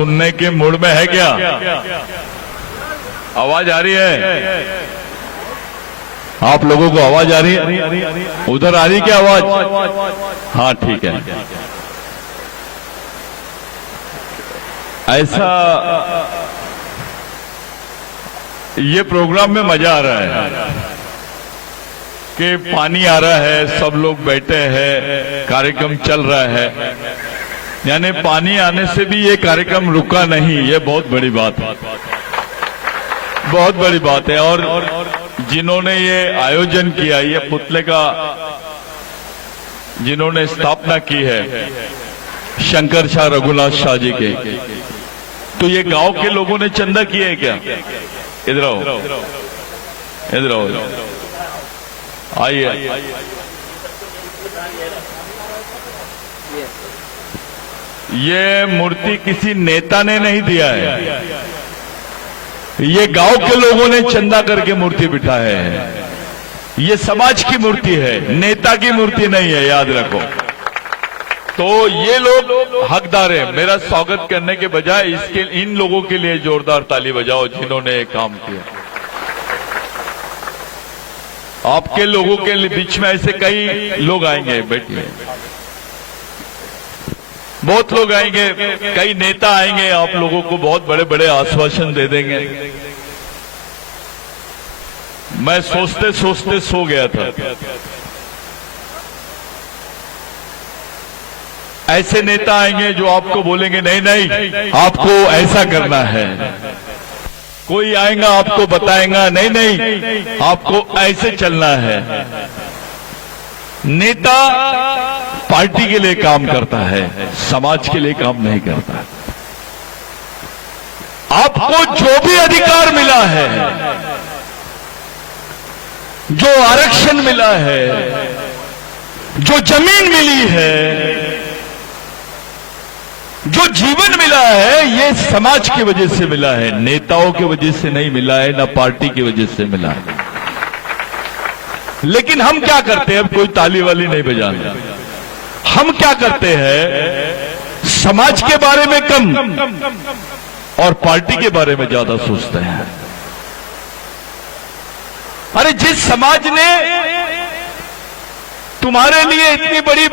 सुनने के मूड में है क्या? आवाज आ रही है? आप लोगों को आवाज आ रही है? उधर आ रही क्या आवाज? हाँ ठीक है। ऐसा ये प्रोग्राम में मजा आ रहा है कि पानी आ रहा है, सब लोग बैठे हैं, कार्यक्रम चल रहा है, यानी पानी आने से भी ये कार्यक्रम रुका नहीं। ये बहुत बड़ी बात है, बहुत बड़ी बात है। और जिन्होंने ये आयोजन किया, ये पुतले का जिन्होंने स्थापना की है, शंकर शाह रघुनाथ शाह जी के, तो ये गांव के लोगों ने चंदा किया है क्या? इधर आओ, इधर आओ, आइए। ये मूर्ति किसी नेता ने नहीं दिया है, ये गांव के लोगों ने चंदा करके मूर्ति बिठाया है। ये समाज की मूर्ति है, नेता की मूर्ति नहीं है, याद रखो। तो ये लोग हकदार हैं। मेरा स्वागत करने के बजाय इसके इन लोगों के लिए जोरदार ताली बजाओ जिन्होंने ये काम किया। आपके लोगों के बीच में ऐसे कई लोग आएंगे, बैठिए, बहुत लोग आएंगे, कई नेता आएंगे, आप लोगों को बहुत बड़े बड़े आश्वासन दे देंगे। मैं सोचते सोचते सो गया था। ऐसे नेता आएंगे जो आपको बोलेंगे नहीं नहीं आपको ऐसा करना है। कोई आएगा आपको बताएगा नहीं नहीं आपको ऐसे चलना है। नेता पार्टी के लिए काम करता है, समाज के लिए काम नहीं करता। आपको जो भी अधिकार मिला है, जो आरक्षण मिला है, जो जमीन मिली है, जो जीवन मिला है, ये समाज की वजह से मिला है, नेताओं की वजह से नहीं मिला है, ना पार्टी की वजह से मिला है। लेकिन हम क्या करते हैं? अब कोई ताली वाली नहीं बजाना। हम क्या करते हैं? समाज के बारे में कम और पार्टी के बारे में ज्यादा सोचते हैं। अरे जिस समाज ने तुम्हारे लिए इतनी बड़ी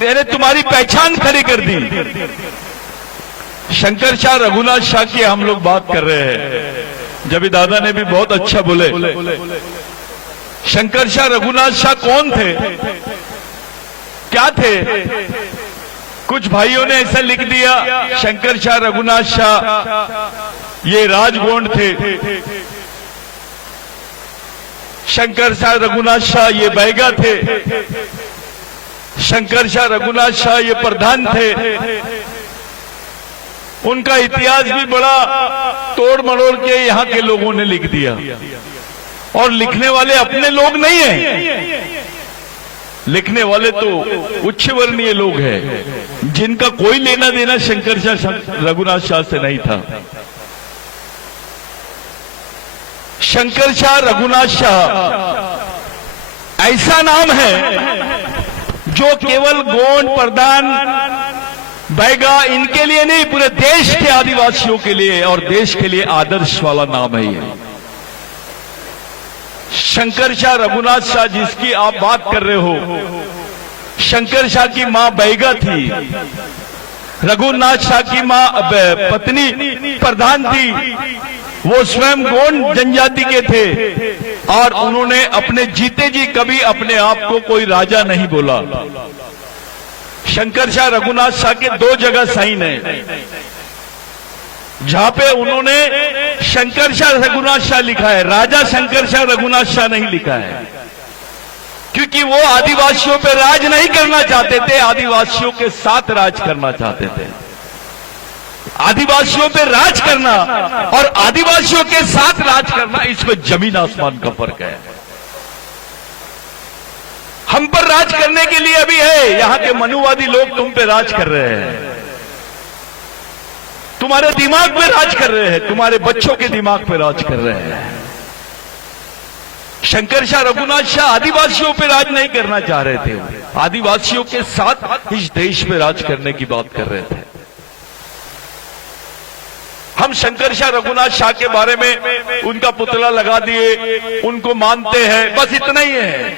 मैंने तुम्हारी पहचान खड़ी कर दी। शंकर शाह रघुनाथ शाह की हम लोग बात कर रहे हैं। जब दादा ने भी बहुत अच्छा बोले। शंकर शाह रघुनाथ शाह कौन थे, क्या थे? कुछ भाइयों ने ऐसा लिख दिया, शंकर शाह रघुनाथ शाह ये राजगोंड थे, शंकर शाह रघुनाथ शाह ये बैगा थे, शंकर शाह रघुनाथ शाह ये प्रधान थे। उनका इतिहास भी बड़ा तोड़ मरोड़ के यहाँ के लोगों ने लिख दिया। और लिखने वाले अपने लोग नहीं हैं, लिखने वाले तो उच्च वर्णीय लोग हैं जिनका कोई लेना देना शंकर शाह रघुनाथ शाह से नहीं था। शंकर शाह रघुनाथ शाह ऐसा नाम है जो केवल गोंड, प्रधान, बैगा इनके लिए नहीं, पूरे देश के आदिवासियों के लिए और देश के लिए आदर्श वाला नाम है ये। शंकर शाह रघुनाथ शाह जिसकी आप बात कर रहे हो, शंकर शाह की मां बैगा थी, रघुनाथ शाह की मां पत्नी प्रधान थी। वो स्वयं गोंड जनजाति के थे और उन्होंने अपने जीते जी कभी अपने आप को कोई राजा नहीं बोला। शंकर शाह रघुनाथ शाह के 2 जगह साइन है जहां पे उन्होंने शंकर शाह रघुनाथ शाह लिखा है, राजा शंकर शाह रघुनाथ शाह नहीं लिखा है, क्योंकि वो आदिवासियों पे राज नहीं करना चाहते थे, आदिवासियों के साथ राज करना चाहते थे। आदिवासियों पे राज करना और आदिवासियों के साथ राज करना, इसमें जमीन आसमान का फर्क है। हम पर राज करने के लिए अभी है, यहां के मनुवादी लोग तुम पे राज कर रहे हैं, तुम्हारे दिमाग पे राज कर रहे हैं, तुम्हारे बच्चों के दिमाग पे राज कर रहे हैं। शंकर शाह रघुनाथ शाह आदिवासियों पे राज नहीं करना चाह रहे थे, आदिवासियों के साथ इस देश पे राज करने की बात कर रहे थे। हम शंकर शाह रघुनाथ शाह के बारे में उनका पुतला लगा दिए, उनको मानते हैं, बस इतना ही है।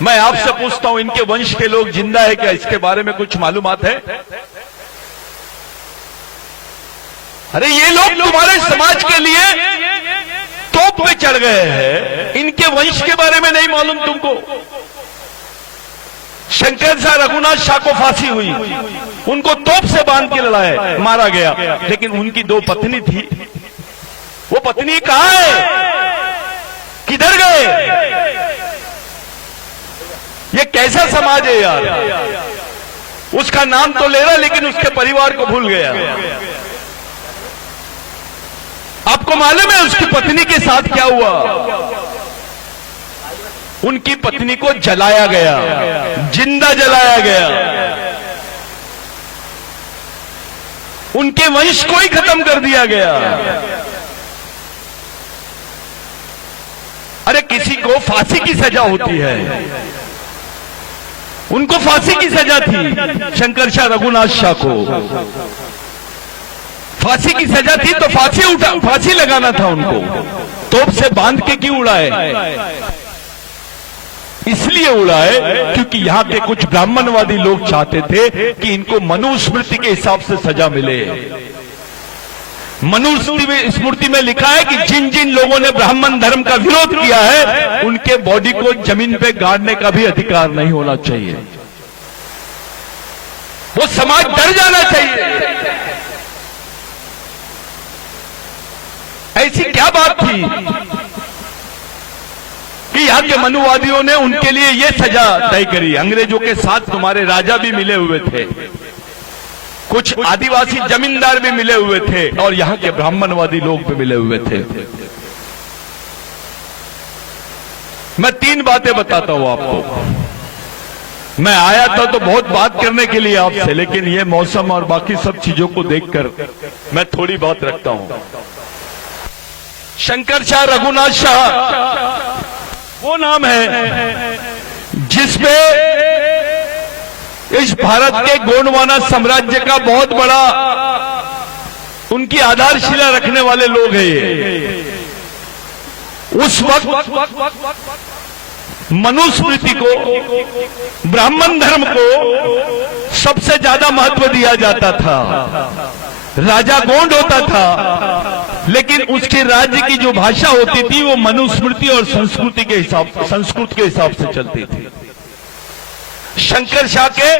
मैं आपसे पूछता हूं, इनके वंश के लोग जिंदा है क्या? इसके बारे में कुछ मालूमात है? अरे ये लोग तुम्हारे समाज के लिए तोप पे चढ़ गए हैं, इनके वंश के बारे में नहीं मालूम तुमको? शंकर शाह रघुनाथ शाह को फांसी हुई, उनको तोप से बांध के लड़ाया, मारा गया, लेकिन उनकी 2 पत्नी थी। वो पत्नी कहां है? किधर गए? ये कैसा समाज है यार? उसका नाम तो ले रहा लेकिन उसके परिवार को भूल गया। आपको मालूम है उसकी पत्नी के साथ क्या हुआ? उनकी पत्नी को जलाया गया, जिंदा जलाया गया, उनके वंश को ही खत्म कर दिया गया। अरे किसी को फांसी की सजा होती है, उनको फांसी की सजा थी। शंकर शाह रघुनाथ शाह को फांसी की सजा थी तो फांसी लगाना था उनको, तोप से बांध के क्यों उड़ाए? इसलिए उड़ाए क्योंकि यहां के कुछ ब्राह्मणवादी लोग चाहते थे कि इनको मनुस्मृति के हिसाब से सजा मिले। मनुस्मृति में लिखा है कि जिन जिन लोगों ने ब्राह्मण धर्म का विरोध किया है उनके बॉडी को जमीन पे गाड़ने का भी अधिकार नहीं होना चाहिए। वो समाज डर जाना चाहिए। ऐसी क्या बात थी कि यहाँ के मनुवादियों ने उनके लिए ये सजा तय करी? अंग्रेजों के साथ तुम्हारे राजा भी मिले हुए थे, कुछ आदिवासी जमींदार भी मिले हुए थे, और यहाँ के ब्राह्मणवादी लोग भी मिले हुए थे। मैं 3 बातें बताता हूं आपको। मैं आया था तो बहुत बात करने के लिए आपसे, लेकिन ये मौसम और बाकी सब चीजों को देखकर मैं थोड़ी बात रखता हूं। शंकर शाह रघुनाथ शाह वो नाम है जिसपे इस भारत के गोंडवाना साम्राज्य का बहुत बड़ा उनकी आधारशिला रखने वाले लोग हैं ये। उस वक्त मनुस्मृति को, ब्राह्मण धर्म को सबसे ज्यादा महत्व दिया जाता था। राजा गोंड होता था, लेकिन उसके राज्य की जो भाषा होती थी वो मनुस्मृति और संस्कृत के हिसाब से चलती थी। शंकर शाह के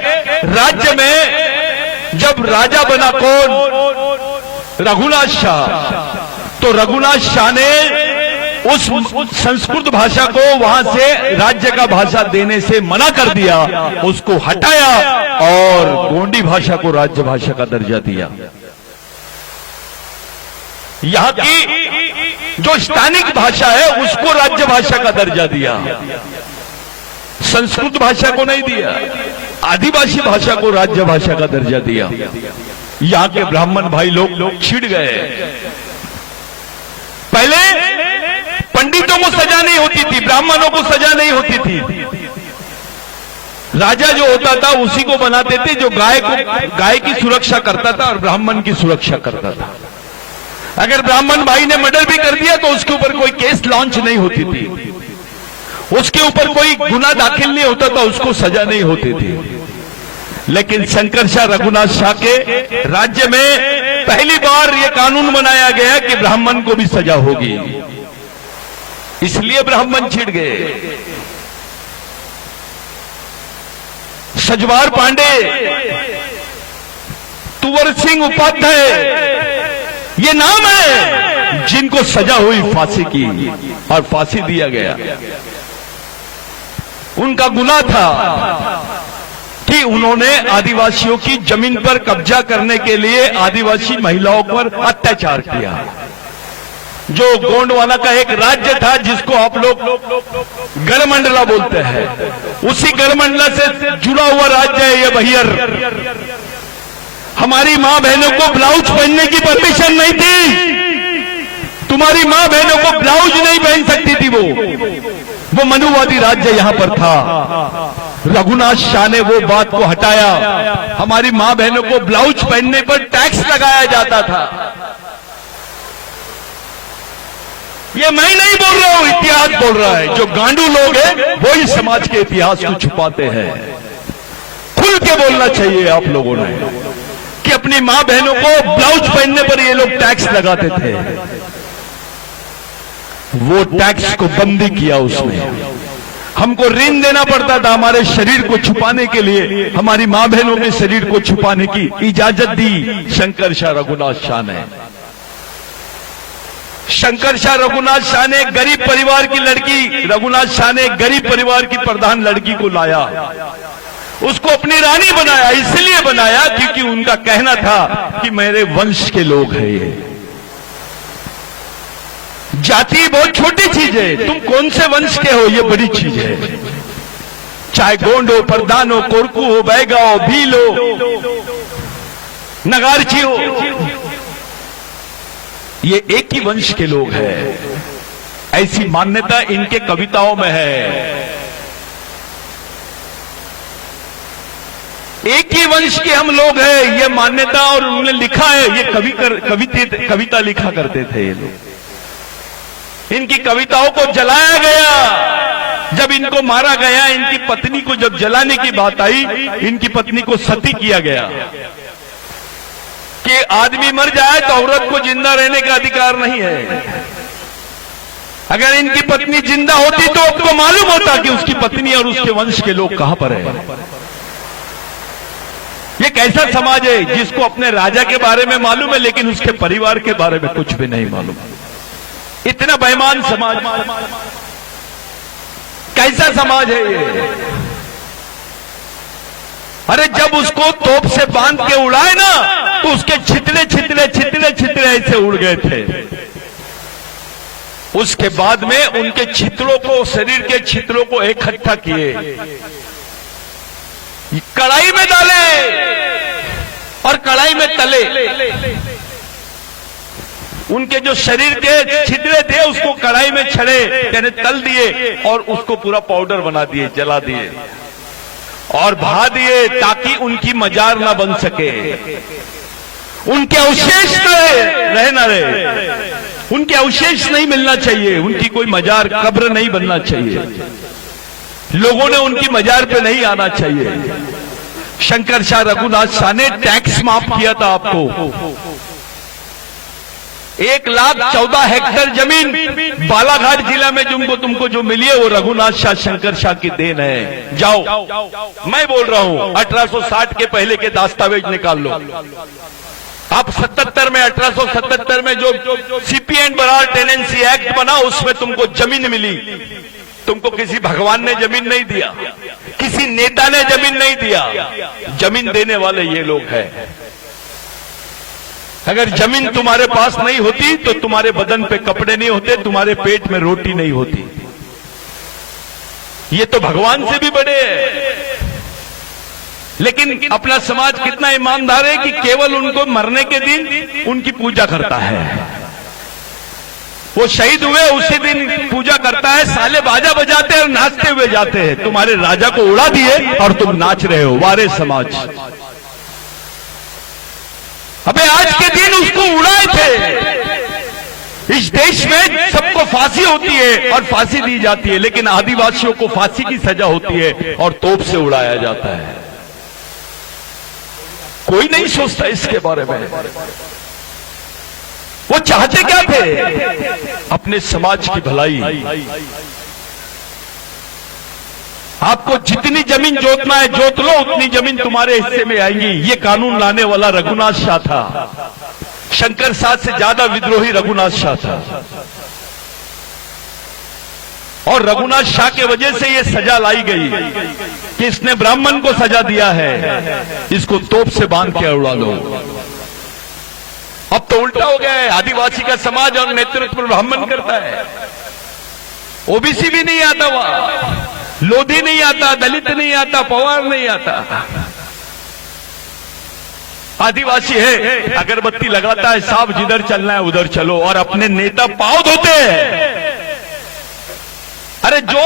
राज्य में जब राजा बना कौन? रघुनाथ शाह। तो रघुनाथ शाह ने उस संस्कृत भाषा को वहां से राज्य का भाषा देने से मना कर दिया, उसको हटाया और गोंडी भाषा को राज्य भाषा का दर्जा दिया। यहाँ की जो स्थानिक भाषा है उसको राज्य भाषा का दर्जा दिया, संस्कृत भाषा को नहीं दिया। आदिवासी भाषा को राज्य भाषा का दर्जा दिया। यहाँ के ब्राह्मण भाई लोग छिड़ गए। पहले पंडितों को सजा नहीं होती थी, ब्राह्मणों को सजा नहीं होती थी। राजा जो होता था उसी को बनाते थे जो गाय की सुरक्षा करता था और ब्राह्मण की सुरक्षा करता था। अगर ब्राह्मण भाई ने मर्डर भी कर दिया तो उसके ऊपर कोई केस लॉन्च नहीं होती थी, उसके ऊपर कोई गुनाह दाखिल नहीं होता था, उसको सजा नहीं होती थी। लेकिन शंकर शाह रघुनाथ शाह के राज्य में पहली बार यह कानून बनाया गया कि ब्राह्मण को भी सजा होगी, इसलिए ब्राह्मण छिड़ गए। सजवार पांडे, तुवर सिंह उपाध्याय ये नाम है जिनको सजा हुई फांसी की और फांसी दिया गया। उनका गुनाह था कि उन्होंने आदिवासियों की जमीन पर कब्जा करने के लिए आदिवासी महिलाओं पर अत्याचार किया। जो गोंडवाना का एक राज्य था जिसको आप लोग गढ़मंडला बोलते हैं, उसी गढ़मंडला से जुड़ा हुआ राज्य है ये बहियर। हमारी मां बहनों को ब्लाउज पहनने की परमिशन नहीं थी। तुम्हारी मां बहनों को ब्लाउज नहीं पहन सकती थी। वो मनुवादी राज्य यहां पर था। रघुनाथ शाह ने वो बात को हटाया। हमारी मां बहनों को ब्लाउज पहनने पर टैक्स लगाया जाता था। ये मैं नहीं बोल रहा हूं, इतिहास बोल रहा है। जो गांडू लोग हैं वो ही समाज के इतिहास को छुपाते हैं। खुल के बोलना चाहिए आप लोगों ने कि अपनी मां बहनों को ब्लाउज पहनने पर ये लोग टैक्स लगाते थे, वो टैक्स को बंदी किया उसने। हमको ऋण देना पड़ता था हमारे शरीर को छुपाने के लिए, हमारी मां बहनों के शरीर को छुपाने की इजाजत दी शंकर शाह रघुनाथ शाह ने। शंकर शाह रघुनाथ शाह ने गरीब परिवार की लड़की, रघुनाथ शाह ने गरीब परिवार की प्रधान लड़की को लाया, उसको अपनी रानी बनाया। इसलिए बनाया क्योंकि उनका कहना था कि मेरे वंश के लोग हैं। ये जाति बहुत छोटी चीज है, तुम कौन से वंश के हो ये बड़ी चीज है। चाहे गोंड हो, प्रधान हो, कोरकू हो, बैगा हो, भील हो, नगारची हो, ये एक ही वंश के लोग हैं। ऐसी मान्यता इनके कविताओं में है। एक ही वंश के हम लोग हैं, ये मान्यता, और उन्होंने लिखा है। ये कविता लिखा करते थे ये लोग। इनकी कविताओं को जलाया गया। जब इनको मारा गया, इनकी पत्नी को जब जलाने की बात आई, इनकी पत्नी को सती किया गया कि आदमी मर जाए तो औरत को जिंदा रहने का अधिकार नहीं है। अगर इनकी पत्नी जिंदा होती तो आपको मालूम होता कि उसकी पत्नी और उसके वंश के लोग कहां पर हैं। ये कैसा समाज है जिसको अपने राजा के बारे में मालूम है लेकिन उसके परिवार के बारे में कुछ भी नहीं मालूम। इतना बेईमान समाज, कैसा समाज है ये। अरे जब उसको तोप से बांध के उड़ाए ना तो उसके छितरे छितरे छितरे छितरे ऐसे उड़ गए थे। उसके बाद में उनके छितरों को, शरीर के छितरों को इकट्ठा किए, कढ़ाई में डाले और कढ़ाई में तले। उनके जो शरीर के छितरे थे उसको कढ़ाई में छड़े, यानी तल दिए और उसको पूरा पाउडर बना दिए, जला दिए और भा दिए ताकि उनकी मजार ना बन सके, उनके अवशेष रहे ना रहे, उनके अवशेष नहीं मिलना चाहिए, उनकी कोई मजार, कब्र नहीं बनना चाहिए, लोगों ने उनकी मजार पे नहीं आना चाहिए। शंकर शाह रघुनाथ शाह ने टैक्स माफ किया था आपको। 1,14,000 हेक्टेयर जमीन बालाघाट जिला में तुमको जो मिली है वो रघुनाथ शाह, शंकर शाह की देन है। जाओ, मैं बोल रहा हूं 1860 के पहले के दस्तावेज निकाल लो। आप 77 में, 1877 में जो CP and Berar tenancy act बना उसमें तुमको जमीन मिली। तुमको किसी भगवान ने जमीन नहीं दिया, किसी नेता ने जमीन नहीं दिया, जमीन देने वाले ये लोग हैं। अगर जमीन तुम्हारे पास नहीं होती तो तुम्हारे बदन पे कपड़े नहीं होते, तुम्हारे पेट में रोटी नहीं होती। ये तो भगवान से भी बड़े हैं। लेकिन अपना समाज कितना ईमानदार है कि केवल उनको मरने के दिन उनकी पूजा करता है। वो शहीद हुए उसी दिन पूजा करता है, साले बाजा बजाते हैं और नाचते हुए जाते हैं। तुम्हारे राजा को उड़ा दिए और तुम नाच रहे हो, वारे समाज। अबे आज के दिन उसको उड़ाए थे। इस देश में सबको फांसी होती है और फांसी दी जाती है, लेकिन आदिवासियों को फांसी की सजा होती है और तोप से उड़ाया जाता है। कोई नहीं सोचता इसके बारे में। वो चाहते क्या थे? अपने समाज की भलाई। आपको जितनी जमीन जोतना है जोत लो, उतनी जमीन तुम्हारे हिस्से में आएंगी। ये कानून लाने वाला रघुनाथ शाह था। शंकर शाह से ज्यादा विद्रोही रघुनाथ शाह था और रघुनाथ शाह के वजह से ये सजा लाई गई कि इसने ब्राह्मण को सजा दिया है, इसको तोप से बांध के उड़ा लो। अब तो उल्टा हो गया है, आदिवासी का समाज और नेतृत्व ब्राह्मण करता है। ओबीसी भी नहीं आता, वहां लोधी नहीं आता, दलित नहीं आता, पवार नहीं आता, आदिवासी है। अगरबत्ती लगाता है, साहब जिधर चलना है उधर चलो, और अपने नेता पांव धोते हैं। अरे जो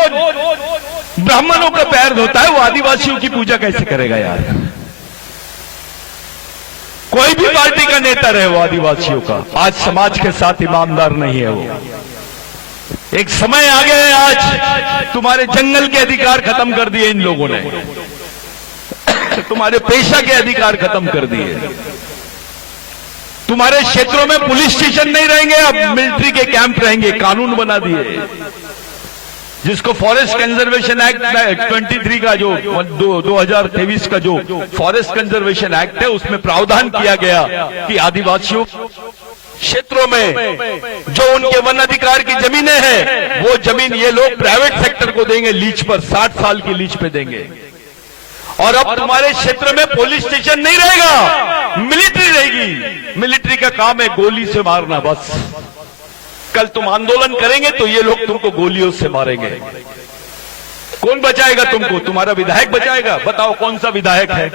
ब्राह्मणों का पैर धोता है वो आदिवासियों की पूजा कैसे करेगा यार? कोई भी पार्टी का नेता रहे वो आदिवासियों का आज समाज के साथ ईमानदार नहीं है वो। एक समय आ गया है, आज तुम्हारे जंगल के अधिकार खत्म कर दिए इन लोगों ने, तुम्हारे पेशा के अधिकार खत्म कर दिए। तुम्हारे क्षेत्रों में पुलिस स्टेशन नहीं रहेंगे, अब मिलिट्री के कैंप रहेंगे, कानून बना दिए। जिसको फॉरेस्ट कंजर्वेशन एक्ट 23 का जो 2023 का जो फॉरेस्ट कंजर्वेशन एक्ट है, उसमें प्रावधान किया गया कि आदिवासियों क्षेत्रों में जो उनके वन अधिकार की जमीनें हैं, वो जमीन ये लोग प्राइवेट सेक्टर को देंगे लीज पर, 60 साल की लीज पे देंगे। और अब तुम्हारे क्षेत्र में पुलिस स्टेशन नहीं रहेगा, मिलिट्री रहेगी। मिलिट्री का काम है गोली से मारना, बस। कल तुम आंदोलन करेंगे तो ये लोग तुमको गोलियों से मारेंगे। कौन बचाएगा तुमको? तुम्हारा विधायक बचाएगा? बताओ कौन सा विधायक है?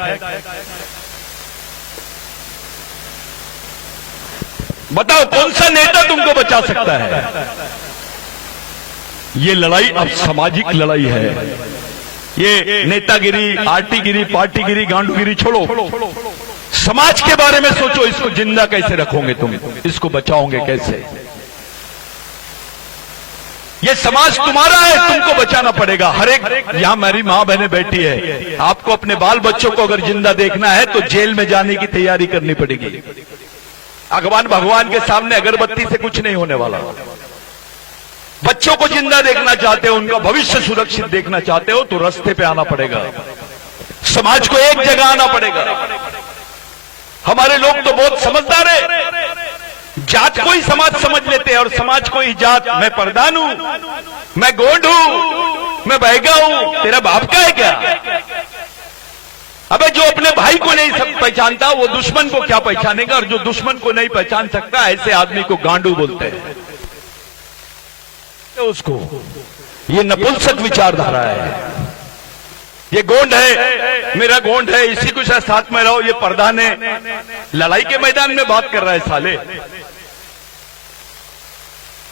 बताओ कौन सा नेता तुमको बचा सकता है? ये लड़ाई अब सामाजिक लड़ाई है। ये नेतागिरी, आरटीगिरी, पार्टीगिरी, गांडूगिरी छोड़ो, समाज के बारे में सोचो। इसको जिंदा कैसे रखोगे तुम? इसको बचाओगे कैसे? ये समाज तुम्हारा है, तुमको बचाना पड़ेगा। हर एक, यहां मेरी मां बहनें बैठी है, आपको अपने बाल बच्चों को अगर जिंदा देखना है तो जेल में जाने की तैयारी करनी पड़ेगी। भगवान के सामने अगरबत्ती से कुछ नहीं होने वाला। बच्चों को जिंदा देखना चाहते हो, उनका भविष्य सुरक्षित देखना चाहते हो, तो रास्ते पे आना पड़ेगा। समाज को एक जगह आना पड़ेगा। हमारे लोग तो बहुत समझदार है, जात को ही समाज समझ लेते हैं और समाज को ही जात। मैं प्रधान हूं, मैं गोंड हूं, मैं बहगा हूं, तेरा बाप का है क्या? अबे जो अपने भाई को नहीं पहचानता वो दुश्मन को क्या पहचानेगा? और जो दुश्मन को नहीं पहचान सकता, ऐसे आदमी को गांडू बोलते हैं। उसको ये नपुंसक विचारधारा है। ये गोंड है, मेरा गोंड है, इसी कुछ साथ में रहो। ये प्रधान है, लड़ाई के मैदान में बात कर रहा है साले।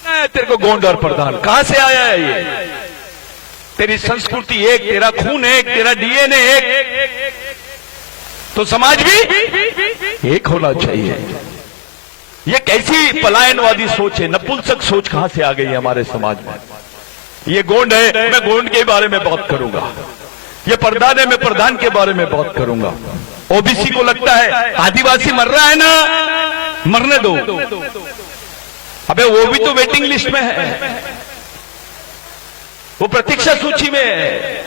तेरे को गोंड और प्रधान कहां से आया है? ये तेरी संस्कृति एक, तेरा खून एक, तेरा डीएनए एक, तो समाज भी एक होना चाहिए। ये कैसी पलायनवादी सोच है, नपुंसक सोच कहां से आ गई है हमारे समाज में? ये गोंड है, मैं गोंड के बारे में बात करूंगा। ये प्रधान है, मैं प्रधान के बारे में बात करूंगा। ओबीसी को लगता है आदिवासी मर रहा है ना, मरने दो। अबे वो भी तो वेटिंग लिस्ट में है, वो प्रतीक्षा सूची में है।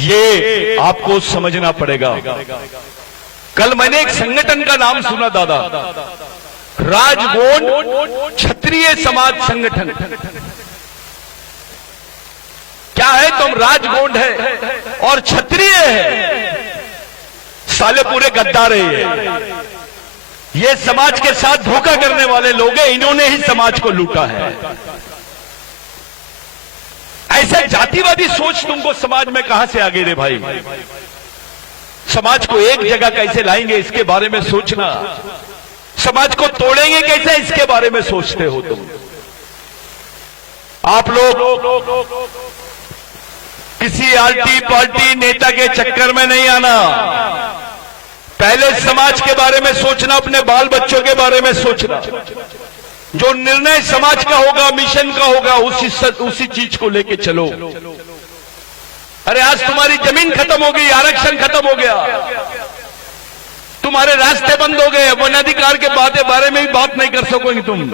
ये आपको समझना पड़ेगा। कल मैंने एक संगठन का नाम सुना दादा, राजगोंड क्षत्रिय समाज संगठन। क्या है? तुम राजगोंड है और क्षत्रिय है, साले पूरे गद्दार है। ये समाज के साथ धोखा करने वाले लोग हैं, इन्होंने ही समाज को लूटा है। ऐसे जातिवादी सोच तुमको समाज में कहां से आ गई रे भाई? समाज को एक जगह कैसे लाएंगे इसके बारे में सोचना, समाज को तोड़ेंगे कैसे इसके बारे में सोचते हो तुम। आप लोग किसी आलटी पार्टी नेता के चक्कर में नहीं आना। पहले समाज के बारे में सोचना, अपने बाल बच्चों के बारे में सोचना। जो निर्णय समाज का होगा, मिशन का होगा, उसी चीज को लेके चलो। अरे आज तुम्हारी जमीन खत्म हो गई, आरक्षण खत्म हो गया, तुम्हारे रास्ते बंद हो गए, वन अधिकार के बारे में भी बात नहीं कर सकोगे तुम।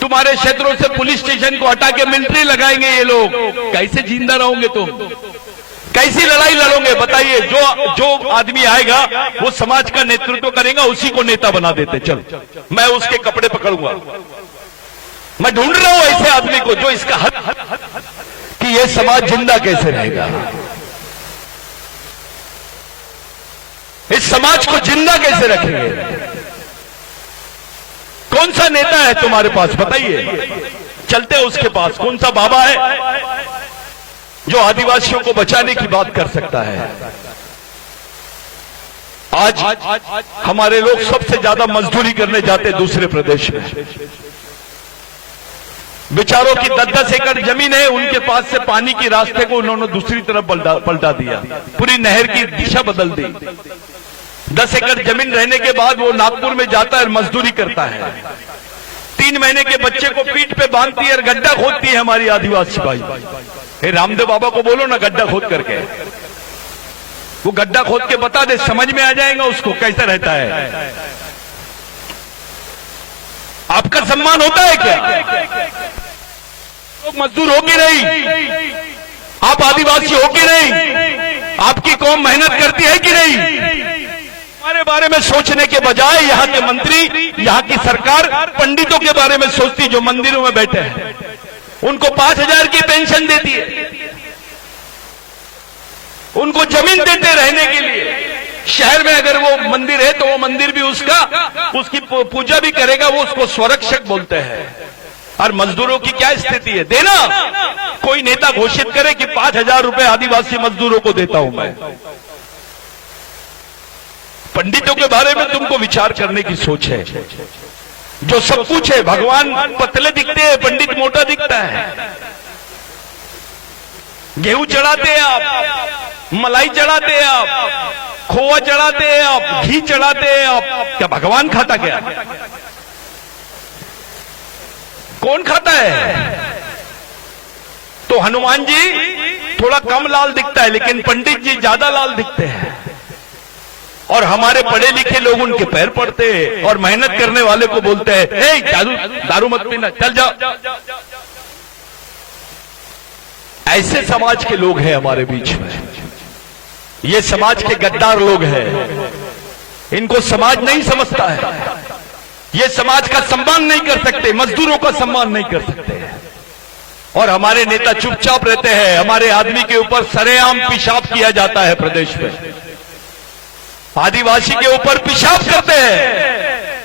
तुम्हारे क्षेत्रों से पुलिस स्टेशन को हटा के मिलिट्री लगाएंगे ये लोग। कैसे जिंदा रहोगे तुम? कैसी लड़ाई लड़ोगे बताइए? जो आदमी आएगा वो समाज का नेतृत्व करेगा, उसी को नेता बना देते। चल मैं उसके कपड़े पकड़ूंगा। मैं ढूंढ रहा हूं ऐसे आदमी को जो इसका हक कि ये समाज जिंदा कैसे रहेगा, इस समाज को जिंदा कैसे रखेंगे। कौन सा नेता है तुम्हारे पास बताइए? चलते हैं उसके पास। कौन सा बाबा है जो आदिवासियों को बचाने की बात कर सकता है? आज हमारे लोग सबसे ज्यादा मजदूरी करने जाते दूसरे प्रदेश में। बेचारों की 10-10 एकड़ जमीन है, उनके पास से पानी के रास्ते को उन्होंने दूसरी तरफ पलटा दिया, पूरी नहर की दिशा बदल दी। 10 एकड़ जमीन रहने के बाद वो नागपुर में जाता है, मजदूरी करता है। 3 महीने के बच्चे को पीठ पे बांधती है और गड्ढा खोदती है हमारी आदिवासी भाई। हे रामदेव बाबा को बोलो ना गड्ढा खोद करके, वो गड्ढा खोद के बता दे, समझ में आ जाएगा उसको कैसा रहता है। आपका सम्मान होता है क्या? लोग मजदूर हो कि नहीं? आप आदिवासी हो कि नहीं? आपकी कौम मेहनत करती है कि नहीं? हमारे बारे में सोचने के बजाय यहाँ के मंत्री, यहाँ की सरकार पंडितों के बारे में सोचती जो मंदिरों में बैठे हैं। उनको 5,000 की पेंशन देती है, उनको जमीन देते रहने के लिए। शहर में अगर वो मंदिर है तो वो मंदिर भी उसकी पूजा भी करेगा, वो उसको स्वरक्षक बोलते हैं। और मजदूरों की क्या स्थिति है? देना, कोई नेता घोषित करे कि 5,000 रुपए आदिवासी मजदूरों को देता हूं मैं। पंडितों के बारे में तुमको विचार करने की सोच है। जो सब कुछ है, भगवान पतले दिखते हैं, पंडित मोटा दिखता है। गेहूं चढ़ाते हैं आप, मलाई चढ़ाते हैं आप, खोआ चढ़ाते हैं आप, घी चढ़ाते हैं आप। क्या भगवान खाता क्या? कौन खाता है? तो हनुमान जी थोड़ा कम लाल दिखता है, लेकिन पंडित जी ज्यादा लाल दिखते हैं। और हमारे पढ़े लिखे लोग उनके पैर पड़ते हैं और मेहनत करने वाले को बोलते हैं, ए दारू मत पीना, चल जाओ। ऐसे समाज के लोग हैं हमारे बीच में। ये समाज के गद्दार लोग हैं। इनको समाज नहीं समझता है। ये समाज का सम्मान नहीं कर सकते, मजदूरों का सम्मान नहीं कर सकते। और हमारे नेता चुपचाप रहते हैं। हमारे आदमी के ऊपर सरेआम पेशाब किया जाता है प्रदेश में। आदिवासी के ऊपर पेशाब करते हैं।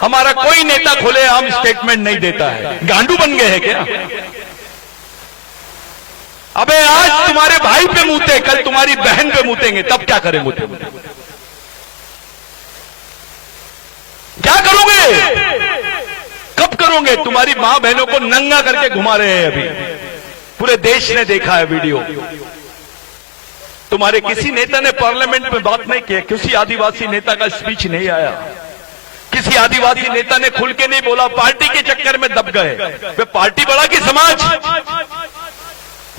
हमारा कोई नेता खुलेआम स्टेटमेंट नहीं देता है। गांडू बन गए हैं क्या? अबे आज तुम्हारे भाई पे मुते, कल तुम्हारी बहन पे मुतेंगे, तब क्या करेंगे तुम? क्या करोगे? कब करोगे? तुम्हारी मां बहनों को नंगा करके घुमा रहे हैं अभी। पूरे देश ने देखा है वीडियो। तुम्हारे किसी नेता ने पार्लियामेंट में बात नहीं की, किसी आदिवासी नेता का स्पीच नहीं आया, किसी आदिवासी नेता ने खुल के नहीं बोला। पार्टी के चक्कर में दब गए। वे पार्टी बड़ा कि समाज?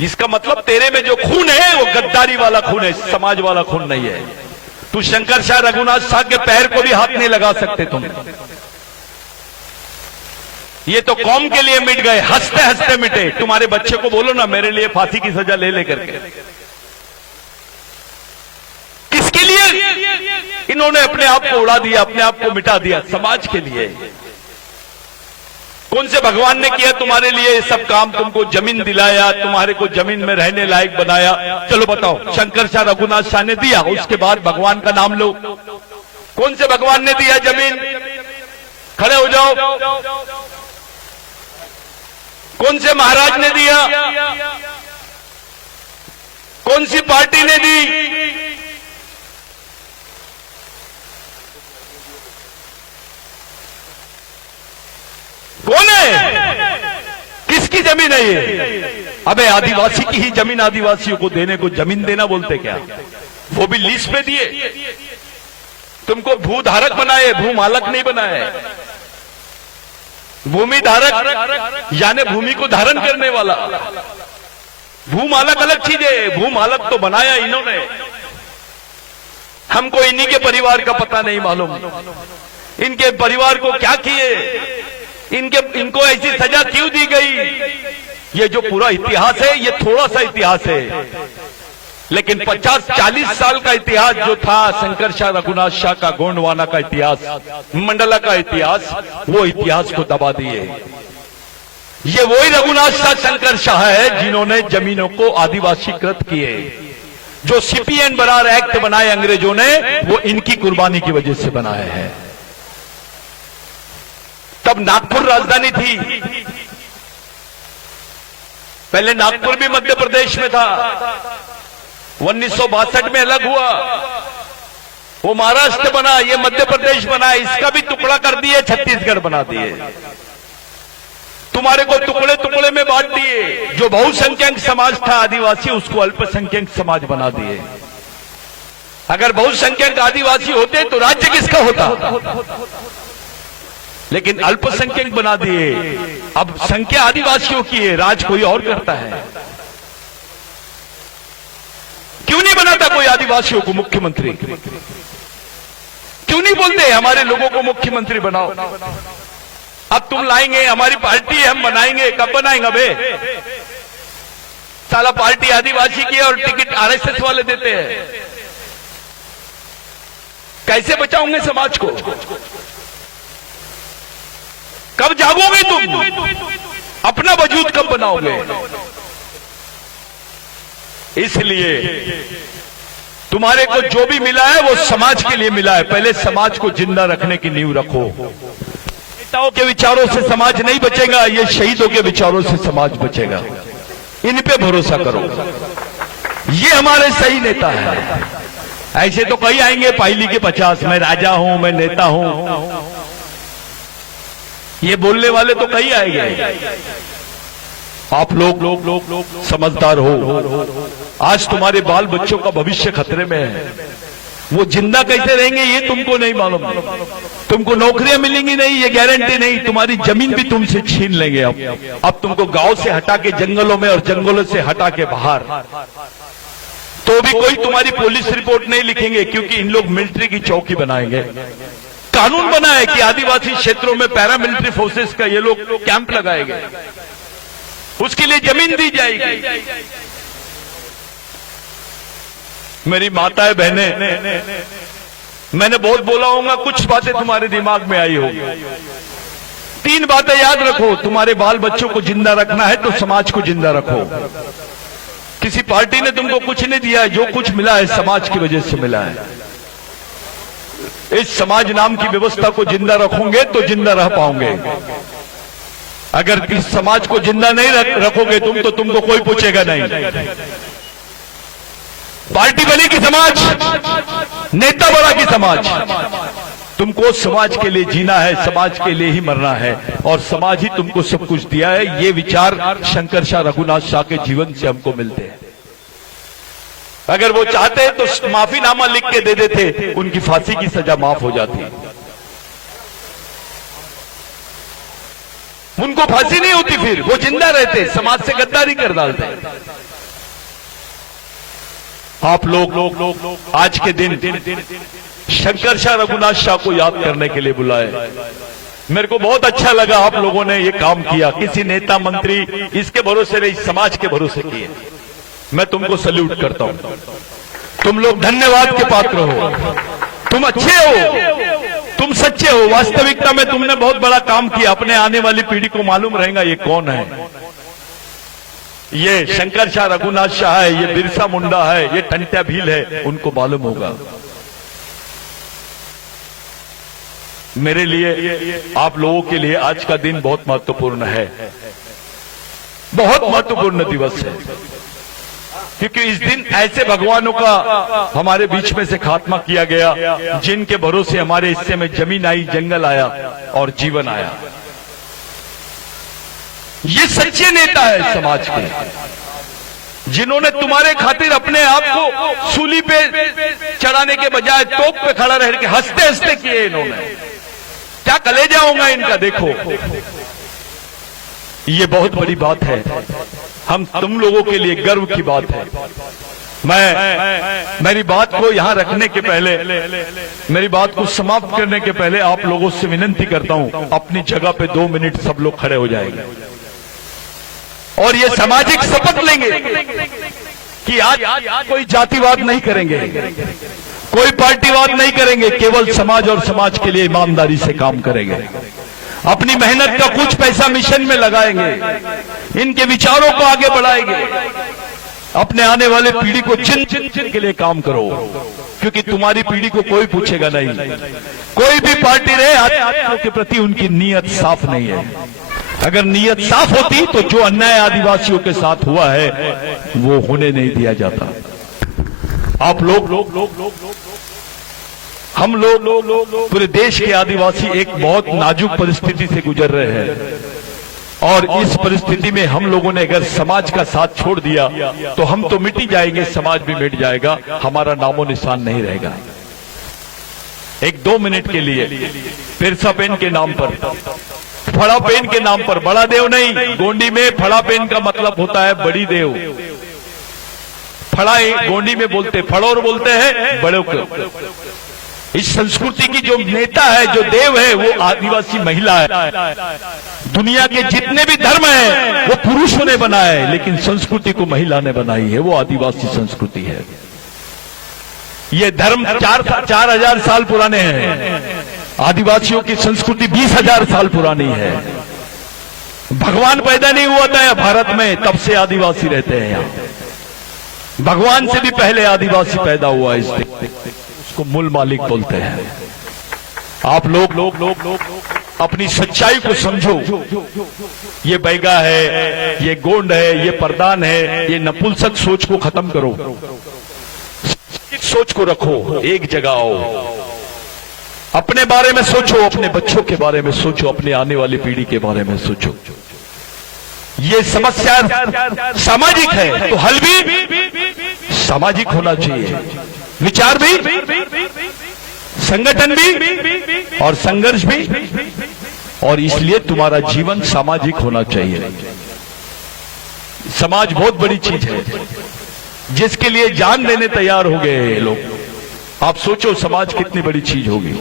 इसका मतलब तेरे में जो खून है वो गद्दारी वाला खून है, समाज वाला खून नहीं है। तू शंकर शाह रघुनाथ शाह के पैर को भी हाथ नहीं लगा सकते तुम। ये तो कौम के लिए मिट गए, हंसते हंसते मिटे। तुम्हारे बच्चे को बोलो ना मेरे लिए फांसी की सजा ले करके। किसके लिए इन्होंने अपने आप को उड़ा दिया, अपने आप को मिटा दिया? समाज के लिए। कौन से भगवान ने किया तुम्हारे लिए ये सब काम? तुमको जमीन दिलाया, तुम्हारे को जमीन में रहने लायक बनाया। चलो बताओ, शंकर शाह रघुनाथ शाह ने दिया, उसके बाद भगवान का नाम लो। कौन से भगवान ने दिया जमीन? खड़े हो जाओ। कौन से महाराज ने दिया? कौन सी पार्टी ने दी? कौन है? किसकी जमीन है ये? अबे आदिवासी की ही जमीन आदिवासियों को देने को जमीन देना बोलते क्या? वो भी लीज पे दिए। तुमको भूधारक बनाए, भूमालक नहीं बनाए। भूमि धारक यानी भूमि को धारण करने वाला। भूमालक अलग चीज है। भूमालक तो बनाया इन्होंने। हमको इन्हीं के परिवार का पता नहीं मालूम। इनके परिवार को क्या किए, इनको ऐसी सजा क्यों दी गई? ये जो पूरा इतिहास है ये थोड़ा सा इतिहास है, लेकिन 50-40 साल का इतिहास जो था, शंकर शाह रघुनाथ शाह का, गोंडवाना का इतिहास, मंडला का इतिहास, वो इतिहास को दबा दिए। ये वही रघुनाथ शाह शंकर शाह है जिन्होंने जमीनों को आदिवासीकृत किए। जो सीपीएन बरार एक्ट बनाए अंग्रेजों ने, वो इनकी कुर्बानी की वजह से बनाए हैं। तब नागपुर राजधानी थी। पहले नागपुर भी मध्य प्रदेश में था। 1962 में अलग हुआ, वो महाराष्ट्र बना, ये मध्य प्रदेश बना। इसका भी टुकड़ा कर दिए, छत्तीसगढ़ बना दिए। तुम्हारे को टुकड़े टुकड़े में बांट दिए। जो बहुसंख्यक समाज था आदिवासी, उसको अल्पसंख्यक समाज बना दिए। अगर बहुसंख्यक आदिवासी होते तो राज्य किसका होता? लेकिन अल्पसंख्यक बना दिए। अब संख्या आदिवासियों की है, राज कोई और करता है। क्यों नहीं बनाता कोई आदिवासियों को मुख्यमंत्री? क्यों नहीं बोलते हमारे लोगों को मुख्यमंत्री बनाओ? अब तुम लाएंगे, हमारी पार्टी है, हम बनाएंगे। कब बनाएंगे बे? साला पार्टी आदिवासी की है और टिकट आरएसएस वाले देते हैं। कैसे बचाओगे समाज को? कब जागोगे तुम? अपना वजूद कब बनाओगे? इसलिए तुम्हारे को जो भी मिला है वो समाज के लिए मिला है। पहले समाज को जिंदा रखने की नींव रखो। नेताओं के विचारों से समाज नहीं बचेगा, ये शहीदों के विचारों से समाज बचेगा। इन पे भरोसा करो। ये हमारे सही नेता है। ऐसे तो कई आएंगे पाइली के 50, मैं राजा हूं, मैं नेता हूं, ये बोलने वाले तो कई आएंगे। आप लोग समझदार हो। आज तुम्हारे बाल बच्चों का भविष्य खतरे में है। वो जिंदा कैसे रहेंगे ये तुमको नहीं मालूम। तुमको नौकरियां मिलेंगी नहीं, ये गारंटी नहीं। तुम्हारी जमीन भी तुमसे छीन लेंगे। अब तुमको गांव से हटा के जंगलों में और जंगलों से हटा के बाहर, तो भी कोई तुम्हारी पुलिस रिपोर्ट नहीं लिखेंगे, क्योंकि इन लोग मिलिट्री की चौकी बनाएंगे। कानून बना है कि आदिवासी क्षेत्रों में पैरामिलिट्री फोर्सेस का ये लोग कैंप लगाएंगे, उसके लिए जमीन दी जाएगी। मेरी माताएं बहनें, मैंने बहुत बोला होगा, कुछ बातें तुम्हारे दिमाग में आई होगी। 3 बातें याद रखो। तुम्हारे बाल बच्चों को जिंदा रखना है तो समाज को जिंदा रखो। किसी पार्टी ने तुमको कुछ नहीं दिया है, जो कुछ मिला है समाज की वजह से मिला है। इस समाज नाम की व्यवस्था को जिंदा रखोगे तो जिंदा रह पाओगे। अगर इस समाज को जिंदा नहीं रखोगे तुम, तो तुमको कोई पूछेगा नहीं। पार्टी बनी कि समाज, नेता बना कि समाज, तुमको समाज के लिए जीना है, समाज के लिए ही मरना है, और समाज ही तुमको सब कुछ दिया है। ये विचार शंकर शाह रघुनाथ शाह के जीवन से हमको मिलते हैं। अगर वो चाहते तो माफीनामा लिख के दे देते, उनकी फांसी की सजा माफ हो जाती। उनको फांसी नहीं होती, फिर वो जिंदा रहते, समाज से गद्दारी कर डालते। आप लोग आज के दिन शंकर शाह रघुनाथ शाह को याद करने के लिए बुलाए। मेरे को बहुत अच्छा लगा आप लोगों ने ये काम किया। किसी नेता मंत्री इसके भरोसे नहीं, समाज के भरोसे किए। मैं तुमको सल्यूट करता हूं। तुम लोग धन्यवाद के पात्र हो। तुम अच्छे हो, तुम सच्चे हो। वास्तविकता में तुमने बहुत बड़ा काम किया। अपने आने वाली पीढ़ी को मालूम रहेगा ये कौन है। ये शंकर शाह रघुनाथ शाह है, ये बिरसा मुंडा है, ये टंट्या भील है, उनको मालूम होगा। मेरे लिए, आप लोगों के लिए आज का दिन बहुत महत्वपूर्ण है। बहुत महत्वपूर्ण दिवस है, क्योंकि इस दिन ऐसे भगवानों का हमारे बीच में से खात्मा किया गया, जिनके भरोसे हमारे हिस्से में जमीन आई, जंगल आया और जीवन आया। ये सच्चे नेता है समाज के, जिन्होंने तुम्हारे खातिर अपने आप को सूली पे चढ़ाने के बजाय तोप पे खड़ा रह के हंसते हंसते किए। इन्होंने क्या कलेजा होगा इनका, देखो। ये बहुत बड़ी बात है। हम तुम लोगों के लिए गर्व की बात है। मैं मेरी बात को यहां रखने के पहले, मेरी बात को समाप्त करने के पहले आप लोगों से विनती करता हूं, अपनी जगह पे 2 मिनट सब लोग खड़े हो जाएंगे और ये सामाजिक शपथ लेंगे कि आज कोई जातिवाद नहीं करेंगे, कोई पार्टीवाद नहीं करेंगे, केवल समाज और समाज के लिए ईमानदारी से काम करेंगे। अपनी मेहनत का कुछ पैसा मिशन में लगाएंगे, इनके विचारों को आगे बढ़ाएंगे। अपने आने वाले पीढ़ी को चिन के लिए काम करो, क्योंकि तुम्हारी पीढ़ी को कोई पूछेगा नहीं। कोई भी पार्टी रहे, आदिवासियों के प्रति उनकी नीयत साफ नहीं है। अगर नीयत साफ होती तो जो अन्याय आदिवासियों के साथ हुआ है वो होने नहीं दिया जाता। आप लोग हम लोग पूरे देश के आदिवासी एक बहुत नाजुक परिस्थिति से गुजर रहे हैं, और इस परिस्थिति में हम लोगों ने अगर समाज का साथ छोड़ दिया तो हम तो मिट ही जाएंगे, समाज भी मिट जाएगा, हमारा नामो निशान नहीं रहेगा। एक 2 मिनट के लिए पिरसा पेन के नाम पर, फड़ा पेन के नाम पर, बड़ा देव नहीं, गोंडी में फड़ा पेन का मतलब होता है बड़ी देव। फड़ा गोंडी में बोलते, फड़ोर बोलते हैं बड़ों को। इस संस्कृति की जो नेता है, जो देव है, वो आदिवासी महिला है। दुनिया के जितने भी धर्म है वो पुरुषों ने बनाया है, लेकिन संस्कृति को महिला ने बनाई है, वो आदिवासी संस्कृति है। ये धर्म 4,000 साल पुराने हैं। आदिवासियों की संस्कृति 20,000 साल पुरानी है। भगवान पैदा नहीं हुआ था भारत में, तब से आदिवासी रहते हैं यहाँ। भगवान से भी पहले आदिवासी पैदा हुआ इस देश, उसको मूल मालिक बोलते हैं। आप लोग अपनी सच्चाई को समझो। ये बैगा है, ये गोंड है, ये प्रधान है, ये नपुंसक सोच को खत्म करो। सोच को रखो, एक जगह आओ, अपने बारे में सोचो, अपने बच्चों के बारे में सोचो, अपने आने वाली पीढ़ी के बारे में सोचो। ये समस्या सामाजिक है तो हल भी सामाजिक होना चाहिए, विचार भी, संगठन भी और संघर्ष भी, और इसलिए तुम्हारा जीवन सामाजिक होना चाहिए। समाज बहुत बड़ी चीज है जिसके लिए जान देने तैयार हो गए हैं लोग। आप सोचो समाज कितनी बड़ी चीज होगी।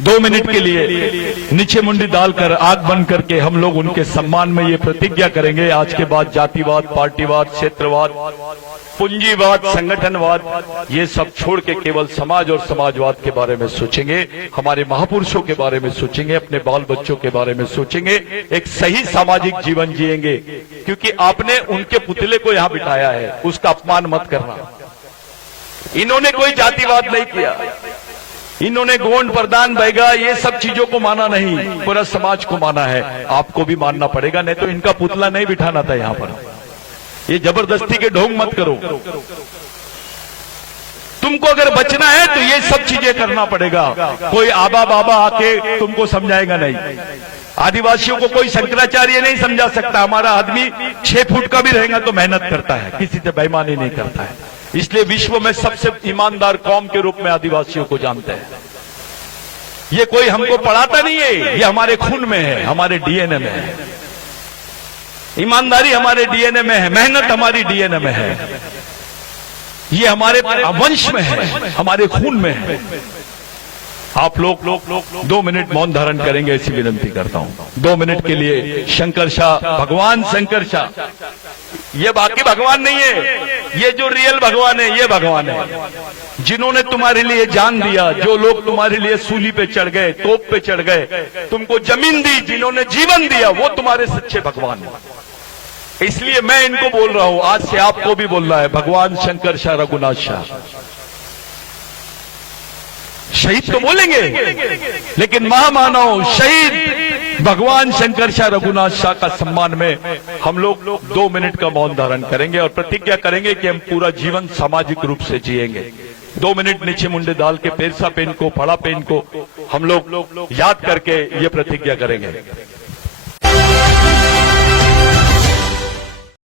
2 मिनट के लिए नीचे मुंडी डालकर, आंख बंद करके हम लोग उनके सम्मान में ये प्रतिज्ञा करेंगे, आज के बाद जातिवाद, पार्टीवाद, क्षेत्रवाद, पूंजीवाद, संगठनवाद, ये सब छोड़ के केवल समाज और समाजवाद के बारे में सोचेंगे, हमारे महापुरुषों के बारे में सोचेंगे, अपने बाल बच्चों के बारे में सोचेंगे, एक सही सामाजिक जीवन जिएंगे। क्योंकि आपने उनके पुतले को यहां बिठाया है, उसका अपमान मत करना। इन्होंने कोई जातिवाद नहीं किया, इन्होंने गोंड, प्रधान, बैगा ये सब चीजों को माना नहीं, पूरा समाज को माना है। आपको भी मानना पड़ेगा, नहीं तो इनका पुतला नहीं बिठाना था यहां पर। ये जबरदस्ती के ढोंग मत करो। तुमको अगर बचना है तो ये सब चीजें करना पड़ेगा। कोई आबा बाबा आके तुमको समझाएगा नहीं। आदिवासियों को कोई शंकराचार्य नहीं समझा सकता। हमारा आदमी 6 फुट का भी रहेगा तो मेहनत करता है, किसी से बेईमानी नहीं करता है। इसलिए विश्व में सबसे ईमानदार कौम के रूप में आदिवासियों को जानते हैं। ये कोई हमको पढ़ाता नहीं है, ये हमारे खून में है, हमारे डीएनए में है। ईमानदारी हमारे डीएनए में है, मेहनत हमारी डीएनए में है, ये हमारे वंश में है, हमारे खून में है। आप लोग 2 मिनट मौन धारण करेंगे, ऐसी विनती करता हूं। 2 मिनट के लिए शंकर शाह, भगवान शंकर शाह, ये बाकी भगवान नहीं है, ये जो रियल भगवान है ये भगवान है। जिन्होंने तुम्हारे लिए जान दिया, जो लोग तुम्हारे लिए सूली पे चढ़ गए, तोप पे चढ़ गए, तुमको जमीन दी, जिन्होंने जीवन दिया, वो तुम्हारे सच्चे भगवान है। इसलिए मैं इनको बोल रहा हूं, आज से आपको भी बोलना है, भगवान शंकर शाह रघुनाथ शाह। शहीद तो बोलेंगे, लेकिन महामानव शहीद भगवान शंकर शाह रघुनाथ शाह का सम्मान में हम लोग 2 मिनट का मौन धारण करेंगे और प्रतिज्ञा करेंगे कि हम पूरा जीवन सामाजिक रूप से जिएंगे। 2 मिनट नीचे मुंडे डाल के पेरसा पेन को, फड़ा पेन को हम लोग याद करके ये प्रतिज्ञा करेंगे।